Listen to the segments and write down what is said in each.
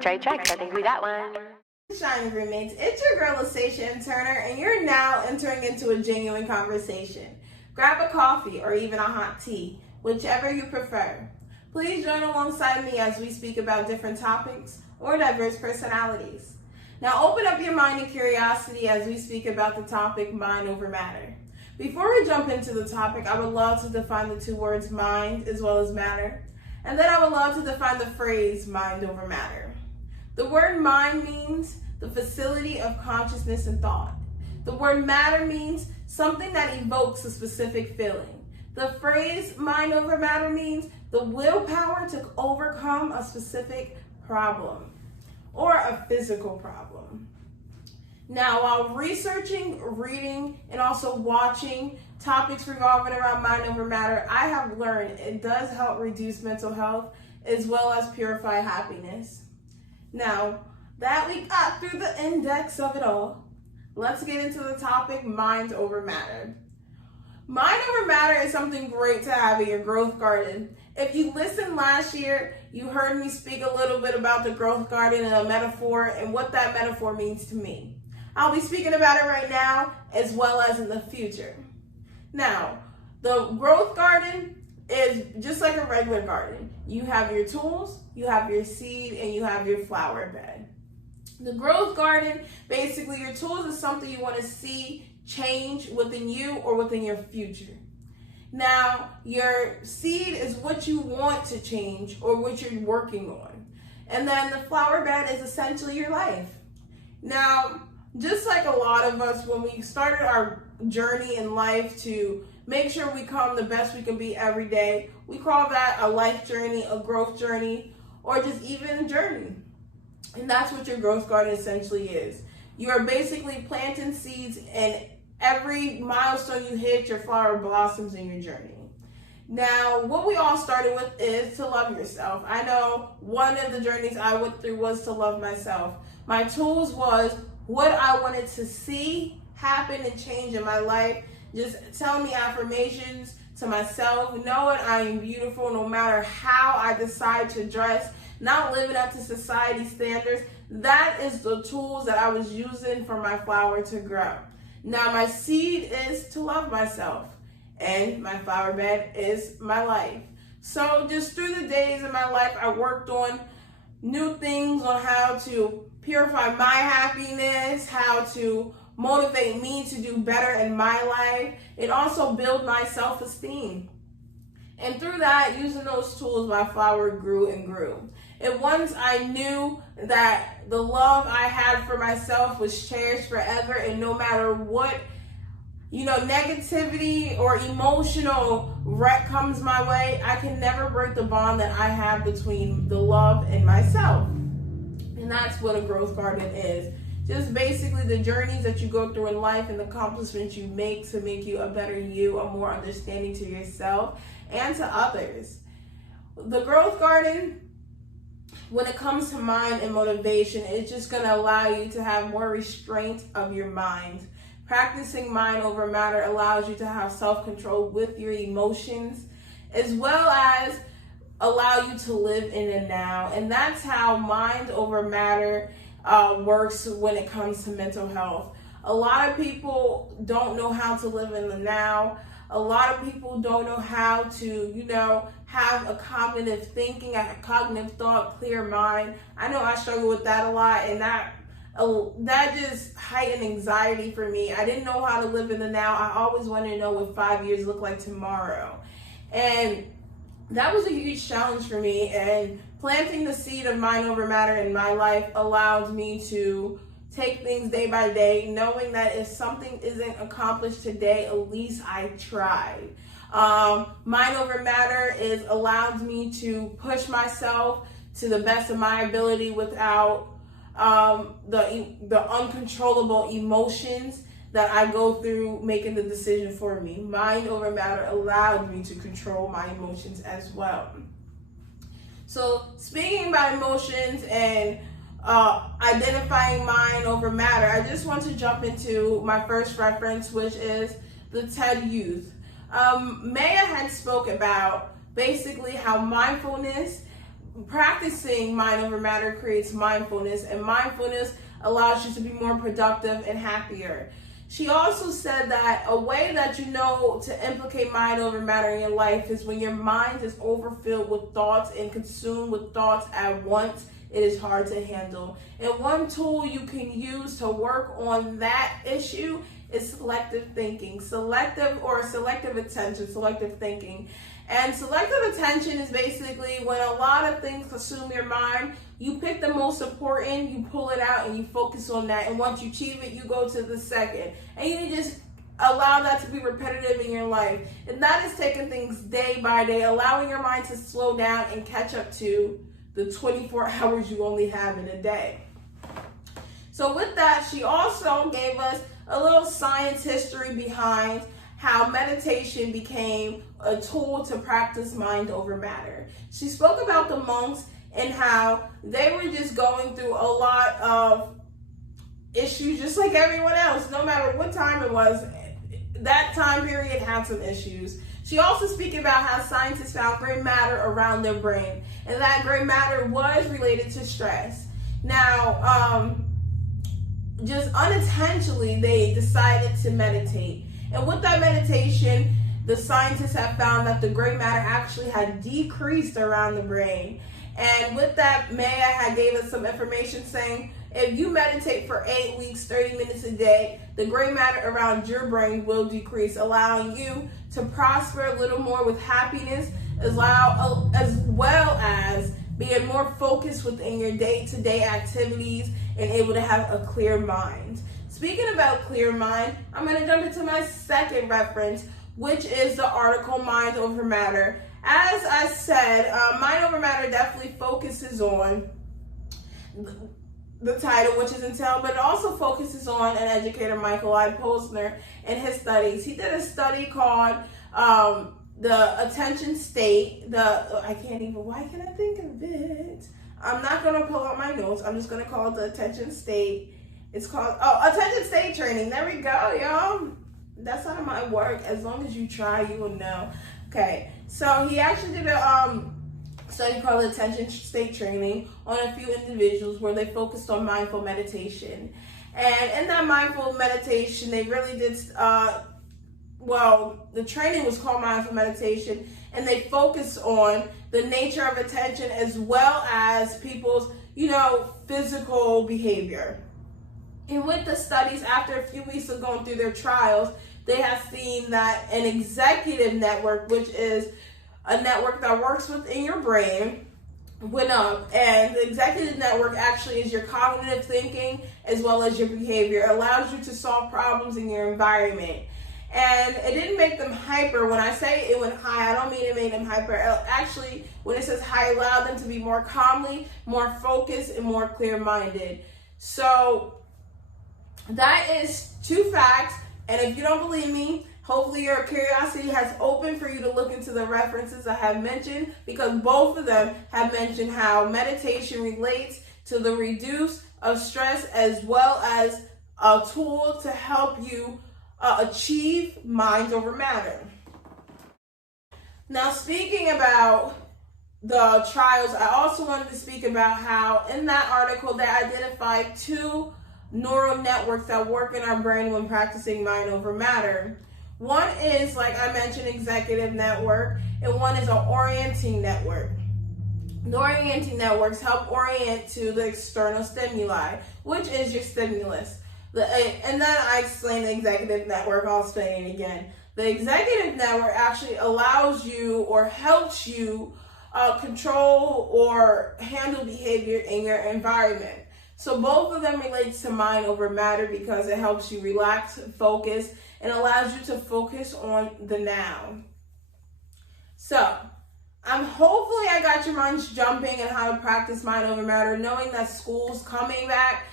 Trade checks, I think we got one. Shine roommates, it's your girl Lastation Turner, and you're now entering into a genuine conversation. Grab a coffee or even a hot tea, whichever you prefer. Please join alongside me as we speak about different topics or diverse personalities. Now open up your mind and curiosity as we speak about the topic mind over matter. Before we jump into the topic, I would love to define the two words mind as well as matter, and then I would love to define the phrase mind over matter. The word mind means the facility of consciousness and thought. The word matter means something that evokes a specific feeling. The phrase mind over matter means the willpower to overcome a specific problem or a physical problem. Now, while researching, reading, and also watching topics revolving around mind over matter, I have learned it does help reduce mental health as well as purify happiness. Now, that we got through the index of it all, let's get into the topic mind over matter. Mind over matter is something great to have in your growth garden. If you listened last year, you heard me speak a little bit about the growth garden and a metaphor and what that metaphor means to me. I'll be speaking about it right now as well as in the future. Now, the growth garden is just like a regular garden. You have your tools, you have your seed, and you have your flower bed. The growth garden, basically your tools is something you want to see change within you or within your future. Now, your seed is what you want to change or what you're working on. And then the flower bed is essentially your life. Now, just like a lot of us, when we started our journey in life to make sure we become the best we can be every day, we call that a life journey, a growth journey, or just even a journey. And that's what your growth garden essentially is. You are basically planting seeds, and every milestone you hit, your flower blossoms in your journey. Now, what we all started with is to love yourself. I know one of the journeys I went through was to love myself. My tools was what I wanted to see happen and change in my life. Just telling me affirmations to myself, knowing I am beautiful no matter how I decide to dress, not living up to society standards. That is the tools that I was using for my flower to grow. Now my seed is to love myself, and my flower bed is my life. So just through the days of my life, I worked on new things on how to purify my happiness, how to motivate me to do better in my life, and also build my self-esteem. And through that, using those tools, my flower grew and grew. And once I knew that the love I had for myself was cherished forever, and no matter what, negativity or emotional wreck comes my way, I can never break the bond that I have between the love and myself. And that's what a growth garden is. Just basically the journeys that you go through in life and the accomplishments you make to make you a better you, a more understanding to yourself and to others. The growth garden, when it comes to mind and motivation, it's just going to allow you to have more restraint of your mind. Practicing mind over matter allows you to have self-control with your emotions, as well as allow you to live in the now. And that's how mind over matter works when it comes to mental health. A lot of people don't know how to live in the now. A lot of people don't know how to, have a cognitive thinking, a cognitive thought, clear mind. I know I struggle with that a lot, and that just heightened anxiety for me. I didn't know how to live in the now. I always wanted to know what 5 years looked like tomorrow. And that was a huge challenge for me, and planting the seed of mind over matter in my life allowed me to take things day by day, knowing that if something isn't accomplished today, at least I tried. Mind over matter is allowed me to push myself to the best of my ability without the uncontrollable emotions that I go through making the decision for me. Mind over matter allowed me to control my emotions as well. So speaking about emotions and identifying mind over matter, I just want to jump into my first reference, which is the TED Youth. Maya had spoke about basically how mindfulness practicing mind over matter creates mindfulness, and mindfulness allows you to be more productive and happier. She also said that a way that you know to implicate mind over matter in your life is when your mind is overfilled with thoughts and consumed with thoughts at once. It is hard to handle. And one tool you can use to work on that issue is selective thinking. Selective attention, selective thinking. And selective attention is basically when a lot of things consume your mind, you pick the most important, you pull it out, and you focus on that. And once you achieve it, you go to the second. And you just allow that to be repetitive in your life. And that is taking things day by day, allowing your mind to slow down and catch up to the 24 hours you only have in a day. So with that, she also gave us a little science history behind how meditation became a tool to practice mind over matter. She spoke about the monks and how they were just going through a lot of issues just like everyone else, no matter what time it was. That time period had some issues. She also speaks about how scientists found gray matter around their brain, and that gray matter was related to stress. Now, just unintentionally, they decided to meditate. And with that meditation, the scientists have found that the gray matter actually had decreased around the brain. And with that, Maya had gave us some information saying, if you meditate for 8 weeks, 30 minutes a day, the gray matter around your brain will decrease, allowing you to prosper a little more with happiness, as well as being more focused within your day-to-day activities and able to have a clear mind. Speaking about clear mind, I'm going to jump into my second reference, which is the article Mind Over Matter. As I said, Mind Over Matter definitely focuses on the title, which is entailed, but it also focuses on an educator, Michael I. Posner, and his studies. He did a study called the attention state. Why can't I think of it? I'm not going to pull out my notes. I'm just going to call it the attention state. It's called, attention state training. There we go, y'all. That's how it might work. As long as you try, you will know. Okay, so he actually did a study called attention state training on a few individuals where they focused on mindful meditation. And in that mindful meditation, they really did, the training was called mindful meditation, and they focused on the nature of attention as well as people's, physical behavior. And with the studies, after a few weeks of going through their trials, they have seen that an executive network, which is a network that works within your brain, went up. And the executive network actually is your cognitive thinking as well as your behavior. It allows you to solve problems in your environment. And it didn't make them hyper. When I say it went high, I don't mean it made them hyper. Actually, when it says high, it allowed them to be more calmly, more focused, and more clear-minded. So that is 2 facts. And if you don't believe me, hopefully your curiosity has opened for you to look into the references I have mentioned, because both of them have mentioned how meditation relates to the reduce of stress as well as a tool to help you achieve mind over matter. Now, speaking about the trials, I also wanted to speak about how in that article they identified 2 neural networks that work in our brain when practicing mind over matter. One is, like I mentioned, executive network, and one is an orienting network. The orienting networks help orient to the external stimuli, which is your stimulus. And then I explain the executive network, I'll explain it again. The executive network actually allows you or helps you control or handle behavior in your environment. So both of them relates to mind over matter because it helps you relax, focus, and allows you to focus on the now. So, hopefully I got your minds jumping on how to practice mind over matter, knowing that school's coming back,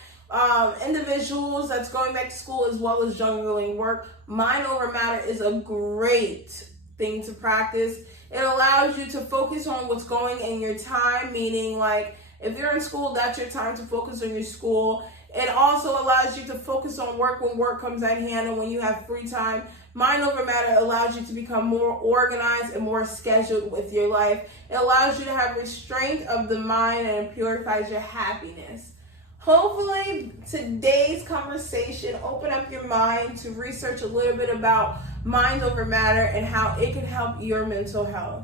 individuals that's going back to school as well as juggling work. Mind over matter is a great thing to practice. It allows you to focus on what's going in your time, meaning like if you're in school, that's your time to focus on your school. It also allows you to focus on work when work comes at hand and when you have free time. Mind over matter allows you to become more organized and more scheduled with your life. It allows you to have restraint of the mind, and it purifies your happiness. Hopefully, today's conversation opened up your mind to research a little bit about mind over matter and how it can help your mental health.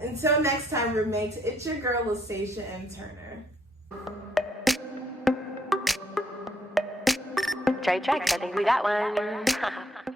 Until next time, roommates, it's your girl, Lastacia M. Turner. Trade checks, I think we got one.